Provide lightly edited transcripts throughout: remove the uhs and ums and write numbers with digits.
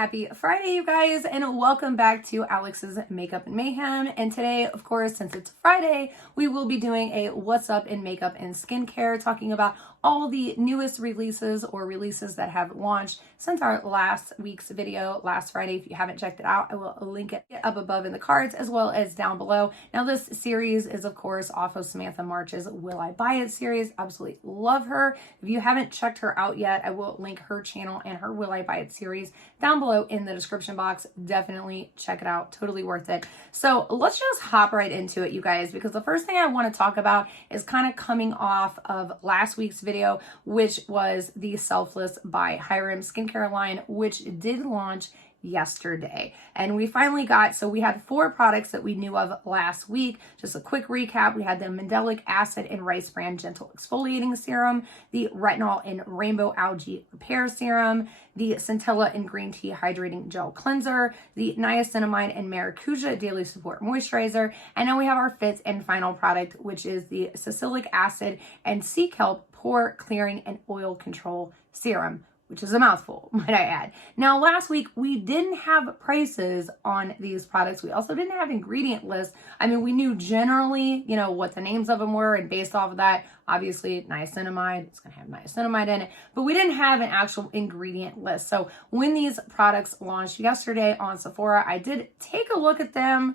Happy Friday, you guys, and welcome back to Alex's Makeup and Mayhem. And today, of course, since it's Friday, we will be doing a What's Up in Makeup and Skincare, talking about all the newest releases or releases that have launched since our last week's video last Friday. If you haven't checked it out, I will link it up above in the cards as well as down below. Now, this series is, of course, off of Samantha March's Will I Buy It series. Absolutely love her. If you haven't checked her out yet, I will link her channel and her Will I Buy It series down below in the description box. Definitely check it out. Totally worth it. So let's just hop right into it, you guys, because the first thing I want to talk about is kind of coming off of last week's video, which was the Selfless by Hyram skincare line, which did launch yesterday. And we finally got, so we had 4 products that we knew of last week. Just a quick recap: we had the Mandelic Acid and Rice Bran Gentle Exfoliating Serum, the Retinol and Rainbow Algae Repair Serum, the Centella and Green Tea Hydrating Gel Cleanser, the Niacinamide and Maracuja Daily Support Moisturizer, and now we have our 5th and final product, which is the Salicylic Acid and Sea Kelp Pore Clearing and Oil Control Serum, which is a mouthful, might I add. Now, last week, we didn't have prices on these products. We also didn't have ingredient lists. I mean, we knew generally, you know, what the names of them were, and based off of that, obviously, niacinamide, it's gonna have niacinamide in it, but we didn't have an actual ingredient list. So when these products launched yesterday on Sephora, I did take a look at them,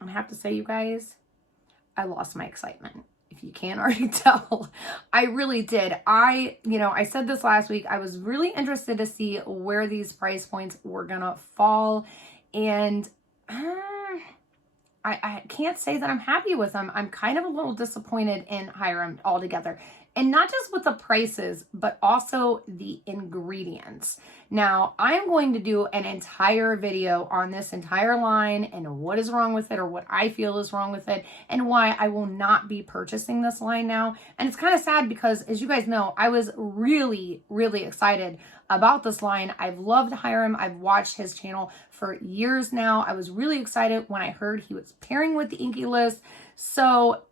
and I have to say, you guys, I lost my excitement. If you can't already tell, I really did. I said this last week, I was really interested to see where these price points were gonna fall. And I can't say that I'm happy with them. I'm kind of a little disappointed in Hyram altogether. And not just with the prices, but also the ingredients. Now, I'm going to do an entire video on this entire line and what is wrong with it, or what I feel is wrong with it, and why I will not be purchasing this line now. And it's kind of sad because, as you guys know, I was really, really excited about this line. I've loved Hyram. I've watched his channel for years now. I was really excited when I heard he was pairing with the Inky List. So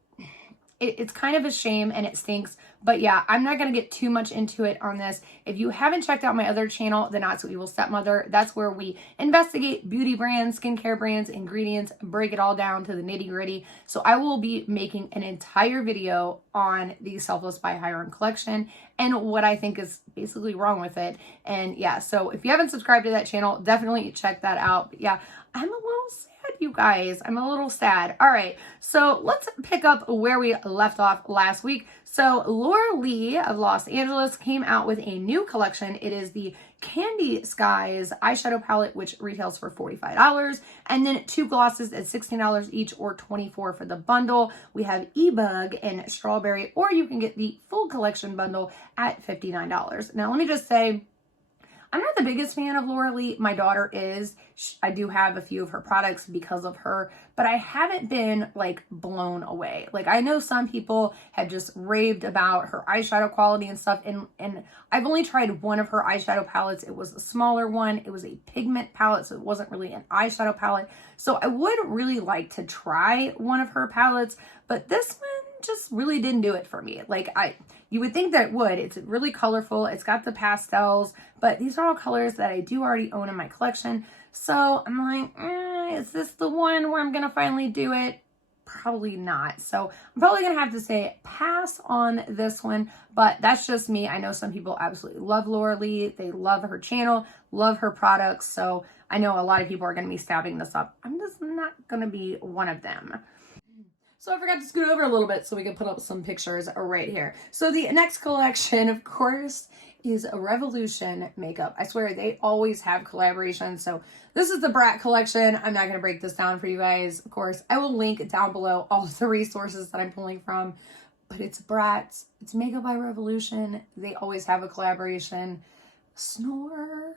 it's kind of a shame and it stinks. But yeah, I'm not going to get too much into it on this. If you haven't checked out my other channel, The Not So Evil Stepmother, that's where we investigate beauty brands, skincare brands, ingredients, break it all down to the nitty gritty. So I will be making an entire video on the Selfless by Hyram collection and what I think is basically wrong with it. And yeah, so if you haven't subscribed to that channel, definitely check that out. But yeah, I'm a little sad, you guys. I'm a little sad. All right, so let's pick up where we left off last week. So Laura Lee of Los Angeles came out with a new collection. It is the Candy Skies eyeshadow palette, which retails for $45, and then 2 glosses at $16 each, or $24 for the bundle. We have E-Bug and Strawberry, or you can get the full collection bundle at $59. Now, let me just say, I'm not the biggest fan of Laura Lee. My daughter is. I do have a few of her products because of her, but I haven't been like blown away. Like, I know some people have just raved about her eyeshadow quality and stuff, and I've only tried one of her eyeshadow palettes. It was a smaller one. It was a pigment palette, so it wasn't really an eyeshadow palette. So I would really like to try one of her palettes, but this one just really didn't do it for me. Like, you would think that it would. It's really colorful. It's got the pastels, but these are all colors that I do already own in my collection. So I'm like, is this the one where I'm going to finally do it? Probably not. So I'm probably going to have to say pass on this one, but that's just me. I know some people absolutely love Laura Lee. They love her channel, love her products. So I know a lot of people are going to be stabbing this up. I'm just not going to be one of them. So I forgot to scoot over a little bit so we can put up some pictures right here. So the next collection, of course, is a Revolution makeup. I swear they always have collaborations. So this is the Bratz collection. I'm not going to break this down for you guys. Of course, I will link down below all of the resources that I'm pulling from. But it's Bratz. It's makeup by Revolution. They always have a collaboration. Snore.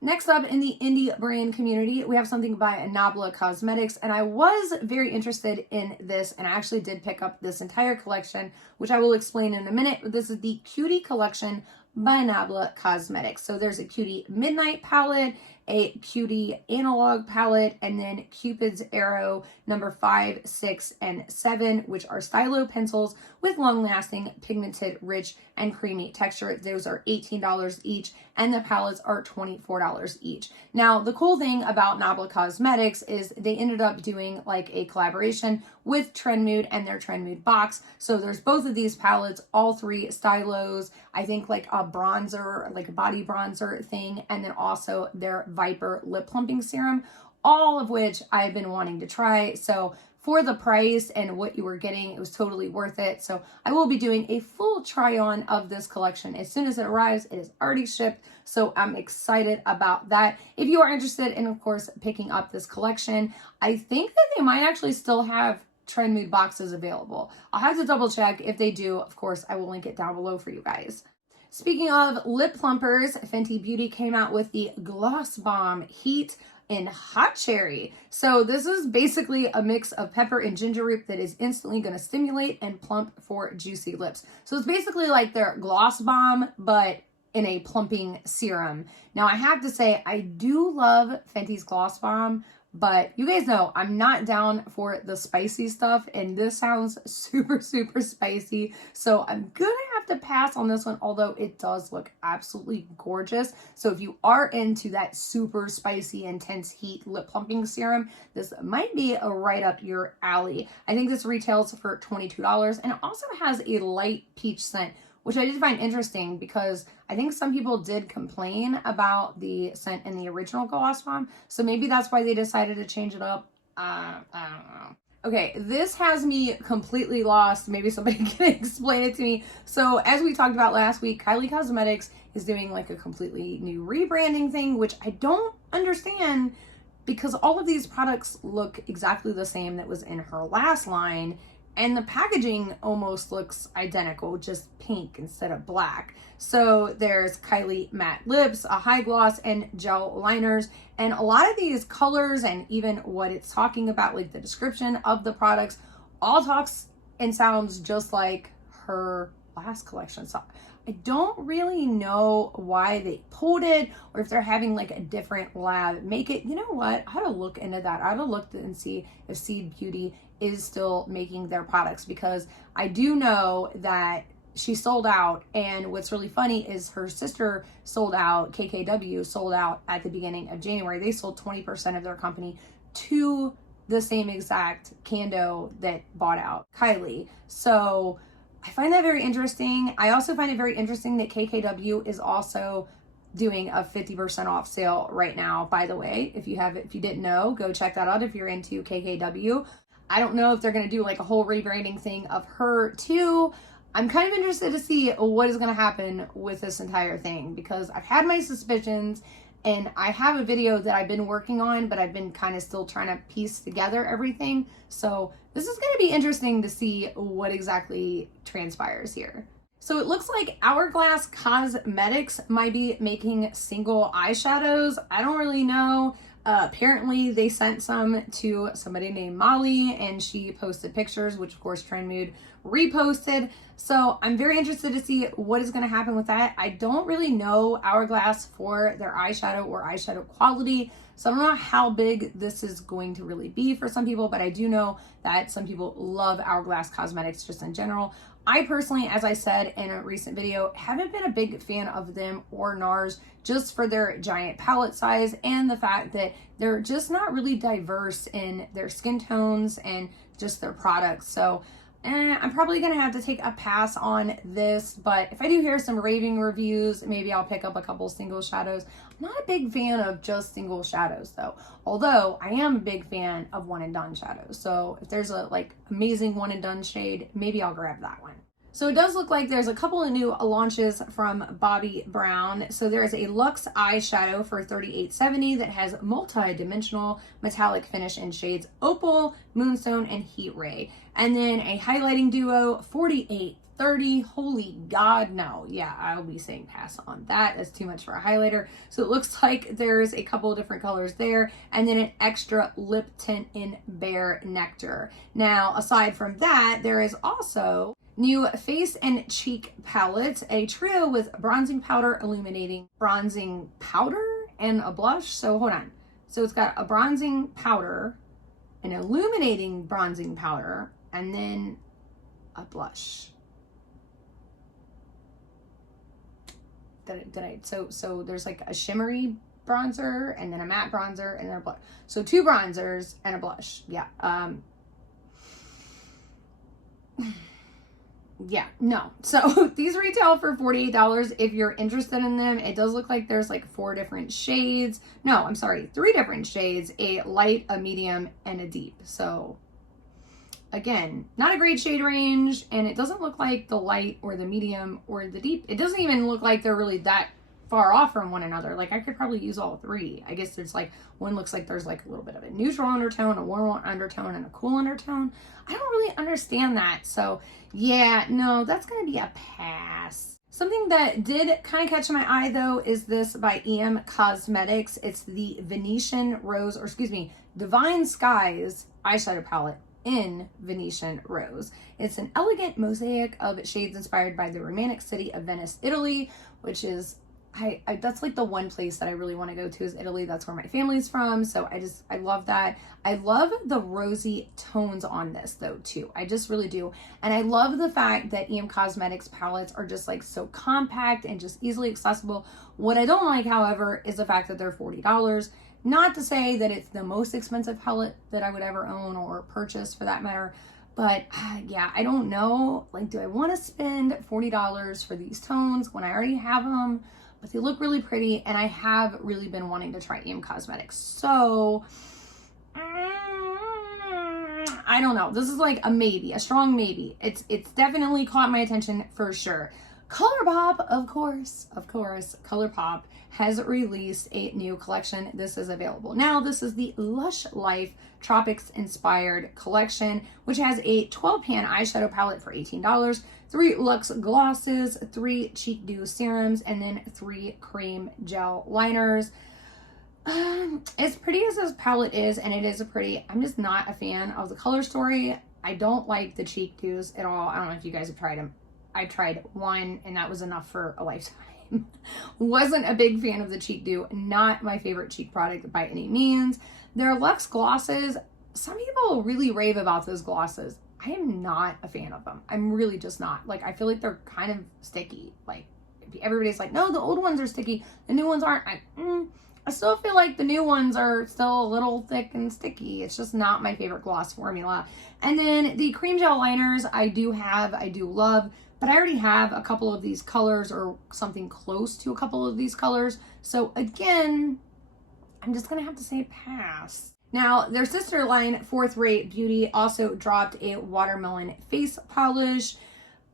Next up, in the indie brand community, we have something by Nabla Cosmetics, and I was very interested in this, and I actually did pick up this entire collection, which I will explain in a minute. This is the Cutie collection by Nabla Cosmetics. So there's a Cutie Midnight palette, a Cutie Analog palette, and then Cupid's Arrow number 5, 6, and 7, which are stylo pencils with long-lasting, pigmented, rich, and creamy texture. Those are $18 each, and the palettes are $24 each. Now, the cool thing about Nabla Cosmetics is they ended up doing like a collaboration with Trend Mood and their Trend Mood box. So there's both of these palettes, all three stylos, I think like a bronzer, like a body bronzer thing, and then also their Viper lip plumping serum, all of which I've been wanting to try. So for the price and what you were getting, it was totally worth it. So I will be doing a full try on of this collection as soon as it arrives. It is already shipped, so I'm excited about that. If you are interested in, of course, picking up this collection, I think that they might actually still have Trend Mood boxes available. I'll have to double check. If they do, of course, I will link it down below for you guys. Speaking of lip plumpers, Fenty Beauty came out with the Gloss Bomb Heat in Hot Cherry. So this is basically a mix of pepper and ginger root that is instantly going to stimulate and plump for juicy lips. So it's basically like their Gloss Bomb, but in a plumping serum. Now I have to say, I do love Fenty's Gloss Bomb, but you guys know I'm not down for the spicy stuff, and this sounds super, super spicy. So I'm gonna have to pass on this one, although it does look absolutely gorgeous. So if you are into that super spicy, intense heat lip plumping serum, this might be a right up your alley. I think this retails for $22, and it also has a light peach scent, which I did find interesting because I think some people did complain about the scent in the original Gloss Bomb. So maybe that's why they decided to change it up. I don't know. Okay, this has me completely lost. Maybe somebody can explain it to me. So as we talked about last week, Kylie Cosmetics is doing like a completely new rebranding thing, which I don't understand because all of these products look exactly the same that was in her last line. And the packaging almost looks identical, just pink instead of black. So there's Kylie matte lips, a high gloss, and gel liners. And a lot of these colors and even what it's talking about, like the description of the products, all talks and sounds just like her last collection. So I don't really know why they pulled it or if they're having like a different lab make it. You know what? I had to look into that. I had to look and see if Seed Beauty is still making their products, because I do know that she sold out. And what's really funny is her sister sold out, KKW sold out at the beginning of January. They sold 20% of their company to the same exact Kando that bought out Kylie. So I find that very interesting. I also find it very interesting that KKW is also doing a 50% off sale right now, by the way. If you didn't know, go check that out if you're into KKW. I don't know if they're going to do like a whole rebranding thing of her too. I'm kind of interested to see what is going to happen with this entire thing, because I've had my suspicions and I have a video that I've been working on, but I've been kind of still trying to piece together everything. So this is going to be interesting to see what exactly transpires here. So it looks like Hourglass Cosmetics might be making single eyeshadows. I don't really know. Apparently they sent some to somebody named Molly and she posted pictures, which of course Trend Mood reposted. So I'm very interested to see what is going to happen with that. I don't really know Hourglass for their eyeshadow or eyeshadow quality, so I don't know how big this is going to really be for some people, but I do know that some people love Hourglass Cosmetics just in general. I personally, as I said in a recent video, haven't been a big fan of them or NARS just for their giant palette size and the fact that they're just not really diverse in their skin tones and just their products. So I'm probably going to have to take a pass on this, but if I do hear some raving reviews, maybe I'll pick up a couple single shadows. I'm not a big fan of just single shadows though, although I am a big fan of one and done shadows. So if there's a like amazing one and done shade, maybe I'll grab that one. So it does look like there's a couple of new launches from Bobbi Brown. So there is a Luxe eyeshadow for $38.70 that has multi-dimensional metallic finish in shades Opal, Moonstone, and Heat Ray. And then a highlighting duo, $48.30. Holy God, no. Yeah, I'll be saying pass on that. That's too much for a highlighter. So it looks like there's a couple of different colors there. And then an extra lip tint in Bare Nectar. Now, aside from that, there is also new face and cheek palette, a trio with bronzing powder, illuminating bronzing powder, and a blush. So hold on. So it's got a bronzing powder, an illuminating bronzing powder, and then a blush. So there's like a shimmery bronzer and then a matte bronzer and then a blush. So 2 bronzers and a blush. Yeah. Yeah, no. So these retail for $48 if you're interested in them. It does look like there's like 4 different shades. No, I'm sorry, 3 different shades, a light, a medium, and a deep. So again, not a great shade range, and it doesn't look like the light or the medium or the deep. It doesn't even look like they're really that far off from one another. Like I could probably use all 3. I guess there's like, one looks like there's like a little bit of a neutral undertone, a warm undertone, and a cool undertone. I don't really understand that. So yeah, no, that's gonna be a pass. Something that did kind of catch my eye though is this by Cosmetics. It's the Venetian Rose, or excuse me, Divine Skies eyeshadow palette in Venetian Rose. It's an elegant mosaic of shades inspired by the romantic city of Venice, Italy, which is, that's like the one place that I really want to go to is Italy. That's where my family's from. So I love that. I love the rosy tones on this though too. I just really do. And I love the fact that Cosmetics palettes are just like so compact and just easily accessible. What I don't like, however, is the fact that they're $40. Not to say that it's the most expensive palette that I would ever own or purchase for that matter. But yeah, I don't know. Like, do I want to spend $40 for these tones when I already have them? But they look really pretty, and I have really been wanting to try Cosmetics. So, I don't know. This is like a maybe, a strong maybe. It's definitely caught my attention for sure. Colourpop, of course, Colourpop has released a new collection. This is available now. This is the Lush Life Tropics Inspired Collection, which has a 12-pan eyeshadow palette for $18, 3 luxe glosses, 3 cheek dew serums, and then 3 cream gel liners. As pretty as this palette is, and it is pretty, I'm just not a fan of the color story. I don't like the cheek dews at all. I don't know if you guys have tried them. I tried one, and that was enough for a lifetime. Wasn't a big fan of the cheek dew. Not my favorite cheek product by any means. Their luxe glosses, some people really rave about those glosses. I am not a fan of them. I'm really just not. Like, I feel like they're kind of sticky. Like, everybody's like, no, the old ones are sticky. The new ones aren't. I still feel like the new ones are still a little thick and sticky. It's just not my favorite gloss formula. And then the cream gel liners I do love, but I already have a couple of these colors or something close to a couple of these colors. So again, I'm just gonna have to say pass. Now, their sister line, Fourth Rate Beauty, also dropped a watermelon face polish.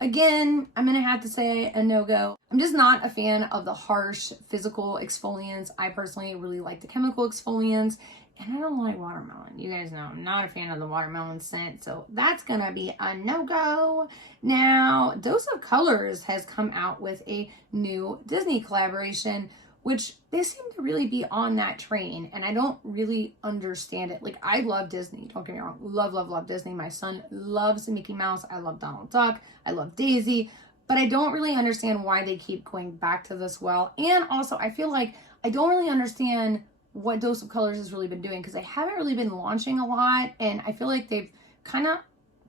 Again, I'm gonna have to say a no-go. I'm just not a fan of the harsh physical exfoliants. I personally really like the chemical exfoliants, and I don't like watermelon. You guys know I'm not a fan of the watermelon scent, so that's gonna be a no-go. Now, Dose of Colors has come out with a new Disney collaboration, which they seem to really be on that train, and I don't really understand it. Like, I love Disney, don't get me wrong, love Disney. My son loves Mickey Mouse, I love Donald Duck, I love Daisy, but I don't really understand why they keep going back to this well. And also, I feel like I don't really understand what Dose of Colors has really been doing, because they haven't really been launching a lot, and I feel like they've kind of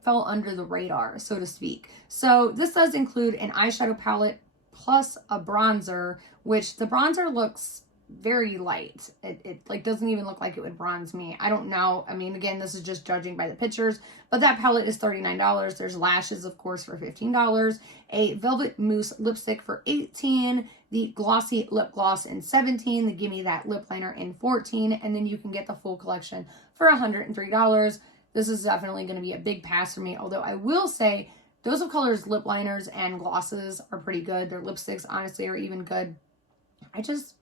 fell under the radar, so to speak. So this does include an eyeshadow palette plus a bronzer, which the bronzer looks very light. It like doesn't even look like it would bronze me. I don't know. I mean, again, this is just judging by the pictures, but that palette is $39. There's lashes, of course, for $15, a velvet mousse lipstick for $18, the glossy lip gloss in $17, the Gimme That lip liner in $14, and then you can get the full collection for $103. This is definitely going to be a big pass for me, although I will say Dose of Colors lip liners and glosses are pretty good. Their lipsticks, honestly, are even good. I just,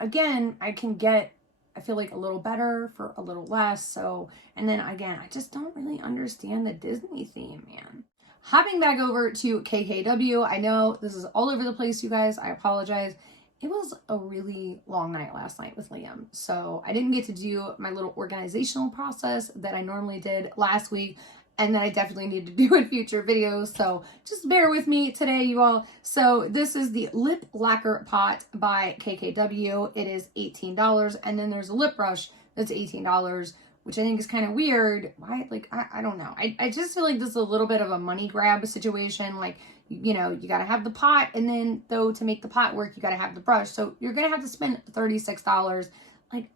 again, I can get, I feel like, a little better for a little less. So, and then again, I just don't really understand the Disney theme, man. Hopping back over to KKW. I know this is all over the place, you guys. I apologize. It was a really long night last night with Liam. So I didn't get to do my little organizational process that I normally did last week, and that I definitely need to do in future videos. So just bear with me today, you all. So this is the Lip Lacquer Pot by KKW. It is $18. And then there's a lip brush that's $18, which I think is kind of weird. Why? Like, I don't know. I just feel like this is a little bit of a money grab situation. Like, you know, you got to have the pot, and then though to make the pot work, you got to have the brush. So you're going to have to spend $36. Like,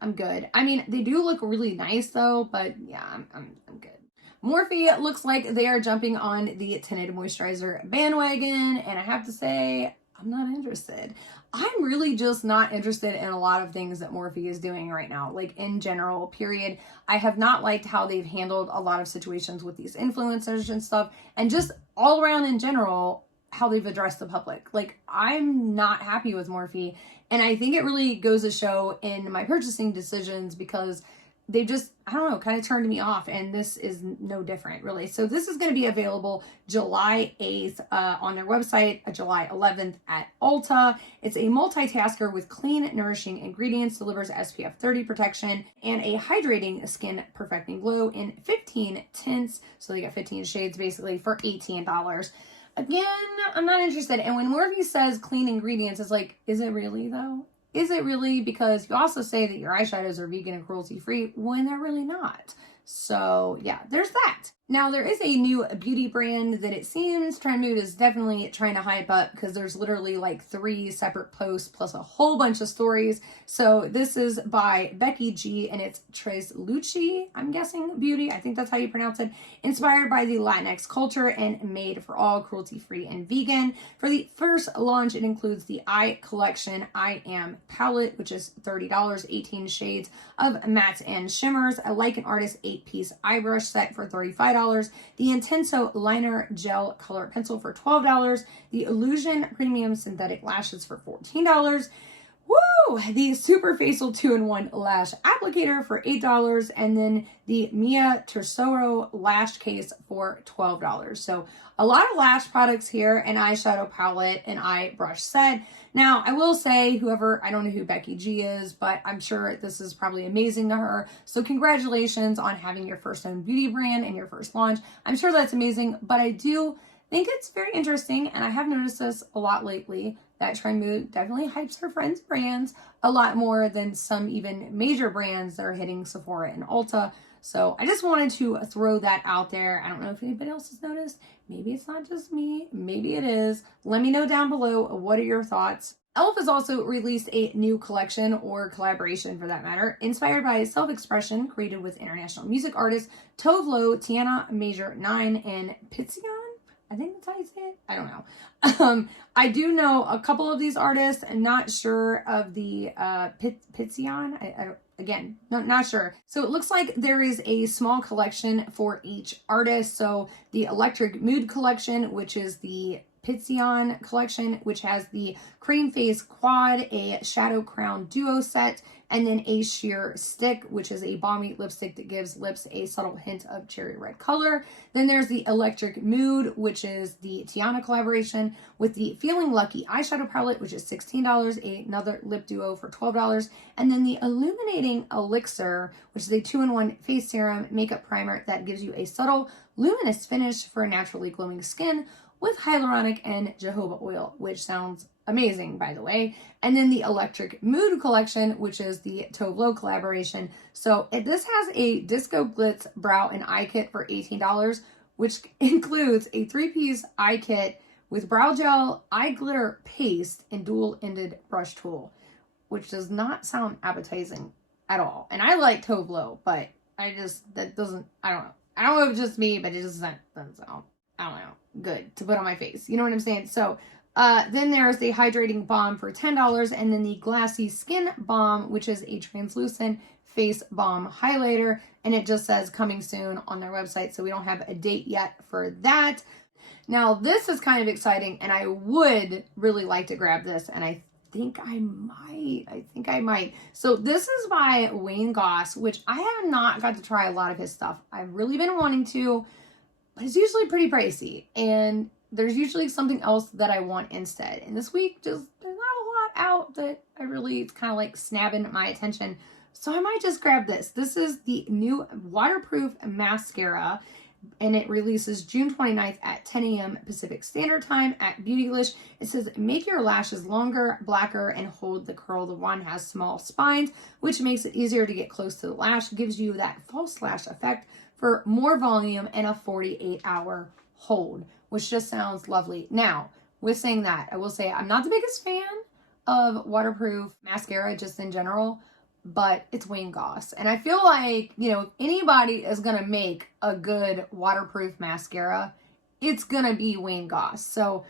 I'm good. I mean, they do look really nice though, but yeah, I'm good. Morphe looks like they are jumping on the tinted moisturizer bandwagon, and I have to say, I'm not interested. I'm really just not interested in a lot of things that Morphe is doing right now, like in general, period. I have not liked how they've handled a lot of situations with these influencers and stuff, and just all around in general, how they've addressed the public. Like, I'm not happy with Morphe, and I think it really goes to show in my purchasing decisions because they just, I don't know, kind of turned me off, and this is no different, really. So this is going to be available July 8th on their website, July 11th at Ulta. It's a multitasker with clean, nourishing ingredients, delivers SPF 30 protection, and a hydrating skin perfecting glow in 15 tints. So they got 15 shades basically for $18. Again, I'm not interested. And when Morphe says clean ingredients, it's like, is it really though? Is it really? Because you also say that your eyeshadows are vegan and cruelty-free when they're really not. So yeah, there's that. Now there is a new beauty brand that it seems Trendmood is definitely trying to hype up because there's literally like 3 separate posts plus a whole bunch of stories. So this is by Becky G and it's Tres Lucci, I'm guessing, beauty. I think that's how you pronounce it. Inspired by the Latinx culture and made for all, cruelty-free and vegan. For the first launch, it includes the Eye Collection I Am palette, which is $30, 18 shades of mattes and shimmers, a Like an Artist 8-piece eye brush set for $35, the Intenso Liner Gel Color Pencil for $12, the Illusion Premium Synthetic Lashes for $14, woo! The Super Facial 2-in-1 Lash Applicator for $8, and then the Mia Tesoro Lash Case for $12. So a lot of lash products here, an eyeshadow palette, an eye brush set. Now, I will say, I don't know who Becky G is, but I'm sure this is probably amazing to her. So congratulations on having your first own beauty brand and your first launch. I'm sure that's amazing, but I do think it's very interesting, and I have noticed this a lot lately, that Trendmood definitely hypes her friends' brands a lot more than some even major brands that are hitting Sephora and Ulta. So I just wanted to throw that out there. I don't know if anybody else has noticed. Maybe it's not just me. Maybe it is. Let me know down below. What are your thoughts? e.l.f. has also released a new collection, or collaboration for that matter, inspired by self-expression, created with international music artists Tove Lo, Tiana Major 9, and Pitzion. I think that's how you say it. I don't know. I do know a couple of these artists. I'm not sure of the Pitzion. Again, not sure. So it looks like there is a small collection for each artist. So the Electric Mood collection, which is the Pitzion collection, which has the Cream Face Quad, a Shadow Crown Duo set, and then a Sheer Stick, which is a balmy lipstick that gives lips a subtle hint of cherry red color. Then there's the Electric Mood, which is the Tiana collaboration with the Feeling Lucky eyeshadow palette, which is $16, another lip duo for $12, and then the Illuminating Elixir, which is a 2-in-1 face serum makeup primer that gives you a subtle luminous finish for naturally glowing skin with hyaluronic and jojoba oil, which sounds amazing, by the way. And then the Electric Mood collection, which is the Tove Lo collaboration. So this has a Disco Glitz brow and eye kit for $18, which includes a 3-piece eye kit with brow gel, eye glitter paste, and dual-ended brush tool, which does not sound appetizing at all. And I like Tove Lo, but I don't know. I don't know if it's just me, but it just doesn't sound, I don't know, good to put on my face. You know what I'm saying? So then there's the Hydrating Balm for $10, and then the Glassy Skin Balm, which is a translucent face balm highlighter, and it just says coming soon on their website, so we don't have a date yet for that. Now this is kind of exciting, and I would really like to grab this, and I think I might. So this is by Wayne Goss, which I have not got to try a lot of his stuff. I've really been wanting to, but it's usually pretty pricey, and there's usually something else that I want instead. And this week, there's not a lot out that it's kind of like snapping my attention. So I might just grab this. This is the new waterproof mascara, and it releases June 29th at 10 a.m. Pacific Standard Time at Beautylish. It says, make your lashes longer, blacker, and hold the curl. The wand has small spines, which makes it easier to get close to the lash, gives you that false lash effect for more volume and a 48-hour hold, which just sounds lovely. Now, with saying that, I will say I'm not the biggest fan of waterproof mascara just in general, but it's Wayne Goss. And I feel like, you know, if anybody is going to make a good waterproof mascara, it's going to be Wayne Goss. So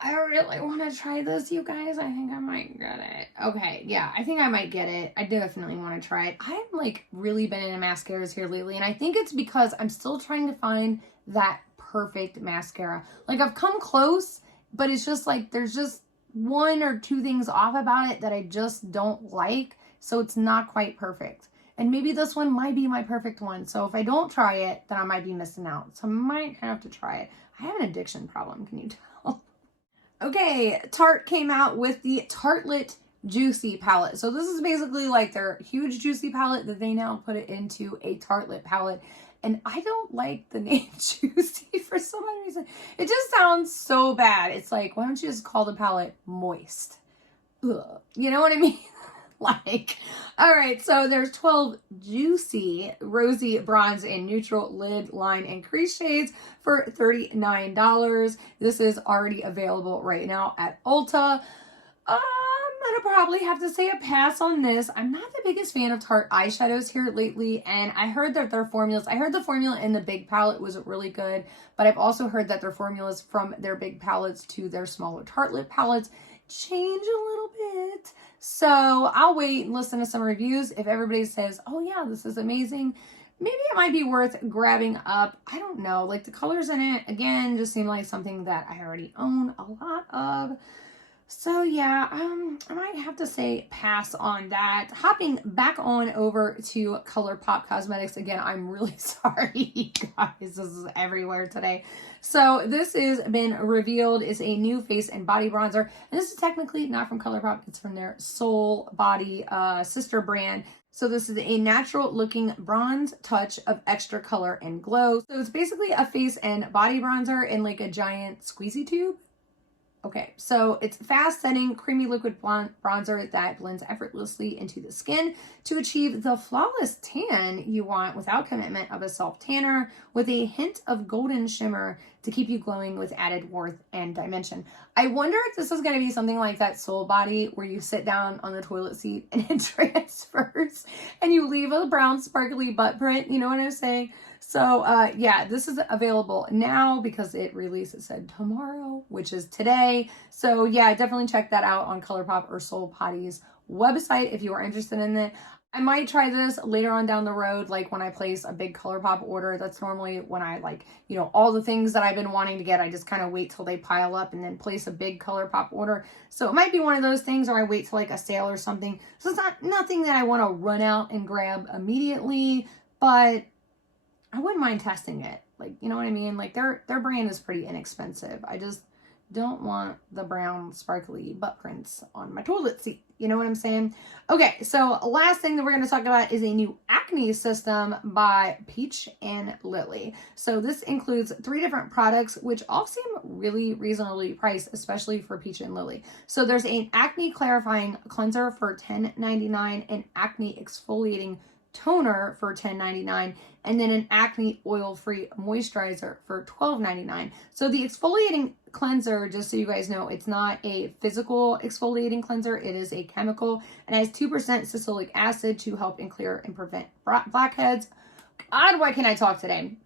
I really want to try this, you guys. I think I might get it. Okay, yeah, I think I might get it. I definitely want to try it. I'm like really been into mascaras here lately, and I think it's because I'm still trying to find that perfect mascara. Like I've come close, but it's just like there's just one or two things off about it that I just don't like, so it's not quite perfect. And maybe this one might be my perfect one. So if I don't try it, then I might be missing out. So I might have to try it. I have an addiction problem, can you tell? Okay, Tarte came out with the Tartelette Juicy palette. So this is basically like their huge juicy palette that they now put it into a Tartelette palette. And I don't like the name Juicy for some odd reason. It just sounds so bad. It's like, why don't you just call the palette Moist? Ugh. You know what I mean? Like, all right, so there's 12 juicy rosy bronze and neutral lid, line, and crease shades for $39. This is already available right now at Ulta. I'm gonna probably have to say a pass on this. I'm not the biggest fan of Tarte eyeshadows here lately, and I heard that their formulas, I heard the formula in the big palette was really good, but I've also heard that their formulas from their big palettes to their smaller Tartelette palettes change a little bit. So I'll wait and listen to some reviews. If everybody says, oh yeah, this is amazing, maybe it might be worth grabbing up. I don't know, like the colors in it, again, just seem like something that I already own a lot of. So yeah, I might have to say pass on that. Hopping back on over to Colourpop Cosmetics. Again, I'm really sorry, guys. This is everywhere today. So this has been revealed. It's a new face and body bronzer. And this is technically not from Colourpop. It's from their Soul Body sister brand. So this is a natural looking bronze touch of extra color and glow. So it's basically a face and body bronzer in like a giant squeezy tube. Okay, so it's fast setting, creamy liquid bronzer that blends effortlessly into the skin to achieve the flawless tan you want without commitment of a soft tanner, with a hint of golden shimmer to keep you glowing with added warmth and dimension. I wonder if this is going to be something like that Soul Body where you sit down on the toilet seat and it transfers and you leave a brown sparkly butt print, you know what I'm saying? So yeah, this is available now because it released, it said tomorrow, which is today. So yeah, definitely check that out on Colourpop or Soul Body's website if you are interested in it. I might try this later on down the road, like when I place a big Colourpop order. That's normally when I like, you know, all the things that I've been wanting to get, I just kind of wait till they pile up and then place a big Colourpop order. So it might be one of those things, or I wait till like a sale or something. So it's not nothing that I want to run out and grab immediately, but I wouldn't mind testing it. Like, you know what I mean? Like their brand is pretty inexpensive. I just don't want the brown sparkly butt prints on my toilet seat. You know what I'm saying? Okay, so last thing that we're going to talk about is a new acne system by Peach and Lily. So this includes 3 different products, which all seem really reasonably priced, especially for Peach and Lily. So there's an acne clarifying cleanser for $10.99, an acne exfoliating toner for $10.99, and then an acne oil-free moisturizer for $12.99. So the exfoliating cleanser, just so you guys know, it's not a physical exfoliating cleanser. It is a chemical and has 2% salicylic acid to help and clear and prevent blackheads. God, why can't I talk today?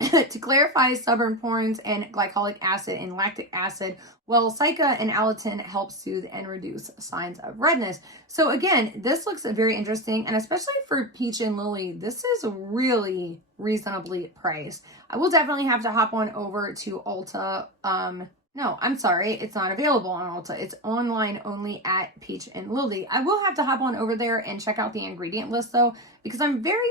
To clarify stubborn pores and glycolic acid and lactic acid, while Cica and Alatin help soothe and reduce signs of redness. So again, this looks very interesting, and especially for Peach and Lily, this is really reasonably priced. I will definitely have to hop on over to Ulta. No, I'm sorry, it's not available on Ulta. It's online only at Peach and Lily. I will have to hop on over there and check out the ingredient list though, because I'm very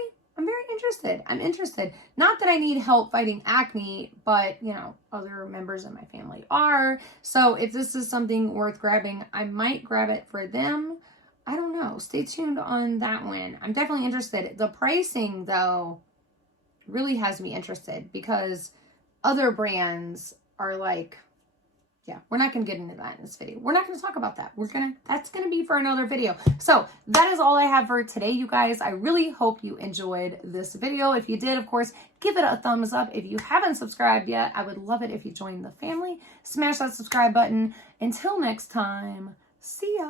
interested. I'm interested. Not that I need help fighting acne, but you know, other members of my family are. So if this is something worth grabbing, I might grab it for them. I don't know. Stay tuned on that one. I'm definitely interested. The pricing though really has me interested because other brands are like Yeah, we're not going to get into that in this video. We're not going to talk about that. That's going to be for another video. So that is all I have for today, you guys. I really hope you enjoyed this video. If you did, of course, give it a thumbs up. If you haven't subscribed yet, I would love it if you joined the family. Smash that subscribe button. Until next time, see ya.